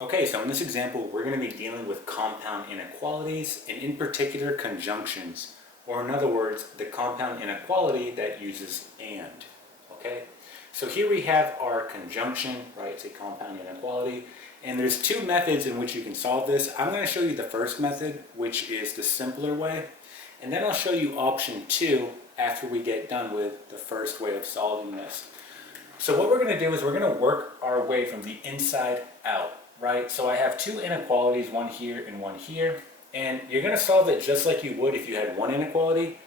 Okay, so in this example, we're going to be dealing with compound inequalities, and in particular conjunctions, or in other words, the compound inequality that uses and. Okay, so here we have our conjunction, right? It's a compound inequality, and there's two methods in which you can solve this. I'm going to show you the first method, which is the simpler way, and then I'll show you option 2 after we get done with the first way of solving this. So what we're going to do is we're going to work our way from the inside out. Right? So I have two inequalities, one here and one here, and you're going to solve it just like you would if you had one inequality,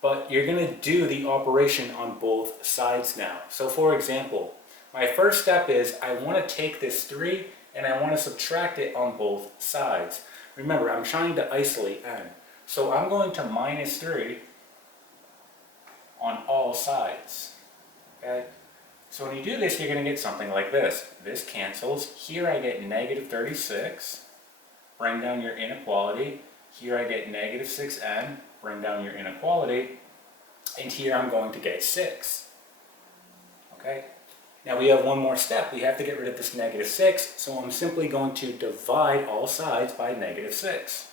but you're going to do the operation on both sides now. So for example, my first step is I want to take this 3 and I want to subtract it on both sides. Remember, I'm trying to isolate n. So I'm going to minus 3 on all sides. Okay? So when you do this, you're going to get something like this. This cancels. Here I get negative 36. Bring down your inequality. Here I get negative 6n. Bring down your inequality. And here I'm going to get 6. Okay? Now we have one more step. We have to get rid of this negative 6. So I'm simply going to divide all sides by negative 6.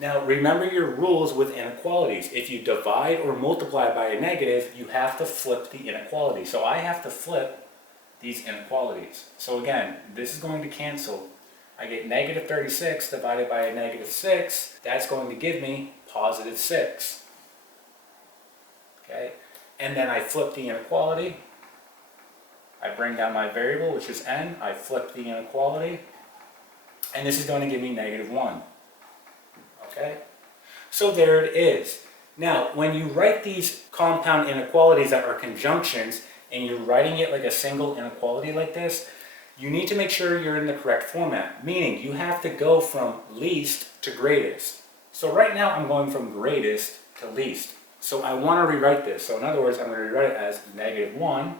Now remember your rules with inequalities. If you divide or multiply by a negative, you have to flip the inequality. So I have to flip these inequalities. So again, this is going to cancel. I get negative 36 divided by a negative 6. That's going to give me positive 6. Okay? And then I flip the inequality. I bring down my variable, which is n. I flip the inequality. And this is going to give me negative 1. Okay, so there it is. Now, when you write these compound inequalities that are conjunctions, and you're writing it like a single inequality like this, you need to make sure you're in the correct format, meaning you have to go from least to greatest. So right now, I'm going from greatest to least. So I want to rewrite this. So in other words, I'm going to rewrite it as negative 1,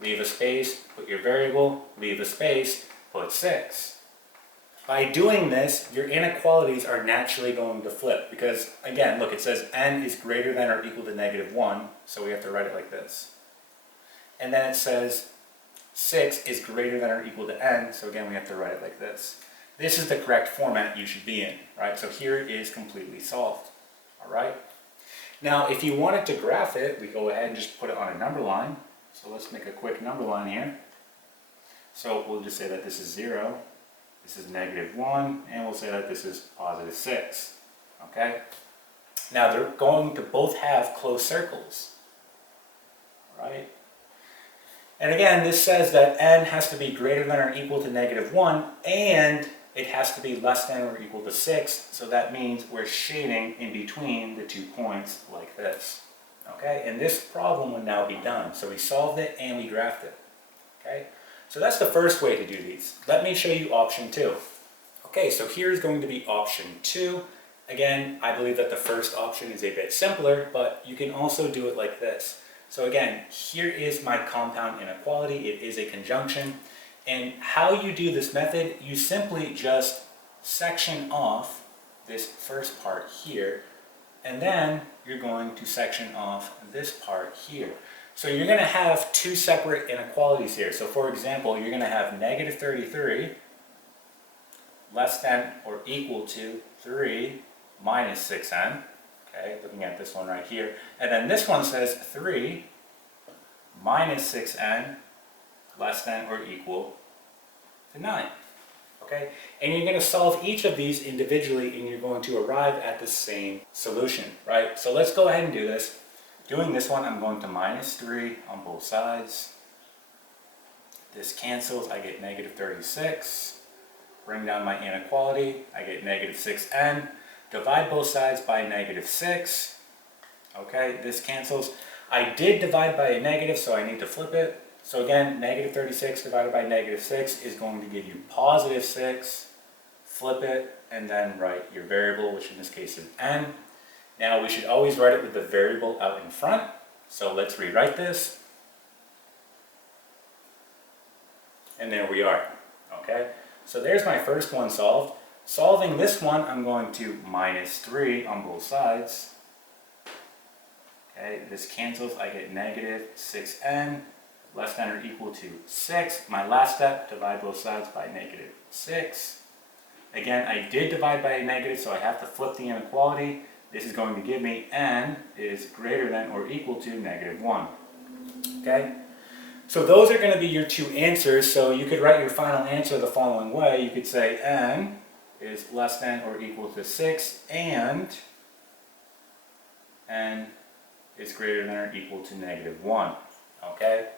leave a space, put your variable, leave a space, put 6. By doing this, your inequalities are naturally going to flip because, again, look, it says n is greater than or equal to negative 1, so we have to write it like this. And then it says 6 is greater than or equal to n, so again, we have to write it like this. This is the correct format you should be in, right? So here it is completely solved, all right? Now, if you wanted to graph it, we go ahead and just put it on a number line. So let's make a quick number line here. So we'll just say that this is 0. This is negative 1, and we'll say that this is positive 6. Okay? Now they're going to both have closed circles. Right? And again, this says that n has to be greater than or equal to negative 1, and it has to be less than or equal to 6. So that means we're shading in between the 2 points like this. Okay? And this problem would now be done. So we solved it and we graphed it. Okay? So that's the first way to do these. Let me show you option 2. Okay, so here's going to be option 2. Again, I believe that the first option is a bit simpler, but you can also do it like this. So again, here is my compound inequality. It is a conjunction. And how you do this method, you simply just section off this first part here, and then you're going to section off this part here. So you're going to have two separate inequalities here. So for example, you're going to have negative 33 less than or equal to 3 minus 6n. Okay, looking at this one right here. And then this one says 3 minus 6n less than or equal to 9. Okay, and you're going to solve each of these individually and you're going to arrive at the same solution, right? So let's go ahead and do this. Doing this one, I'm going to minus 3 on both sides. This cancels, I get negative 36. Bring down my inequality, I get negative 6n. Divide both sides by negative 6. Okay, this cancels. I did divide by a negative, so I need to flip it. So again, negative 36 divided by negative 6 is going to give you positive 6. Flip it, and then write your variable, which in this case is n. Now we should always write it with the variable out in front. So let's rewrite this. And there we are. Okay, so there's my first one solved. Solving this one, I'm going to minus 3 on both sides. Okay, this cancels, I get negative 6n. less than or equal to 6. My last step, divide both sides by negative 6. Again, I did divide by a negative, so I have to flip the inequality. This is going to give me n is greater than or equal to negative 1. Okay? So those are going to be your two answers. So you could write your final answer the following way. You could say n is less than or equal to 6 and n is greater than or equal to negative 1. Okay?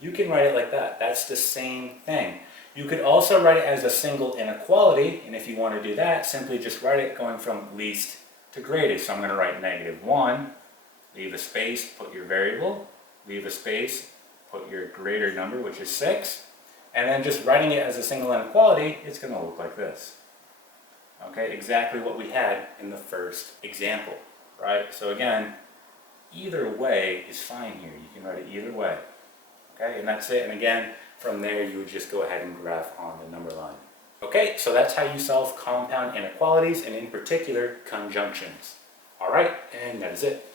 You can write it like that. That's the same thing. You could also write it as a single inequality, and if you want to do that, simply just write it going from least to greatest. So I'm going to write negative 1, leave a space, put your variable, leave a space, put your greater number, which is 6, and then just writing it as a single inequality, it's going to look like this. Okay, exactly what we had in the first example, right? So again, either way is fine here. You can write it either way. Okay, and that's it. And again, from there, you would just go ahead and graph on the number line. Okay, so that's how you solve compound inequalities, and in particular, conjunctions. All right, and that is it.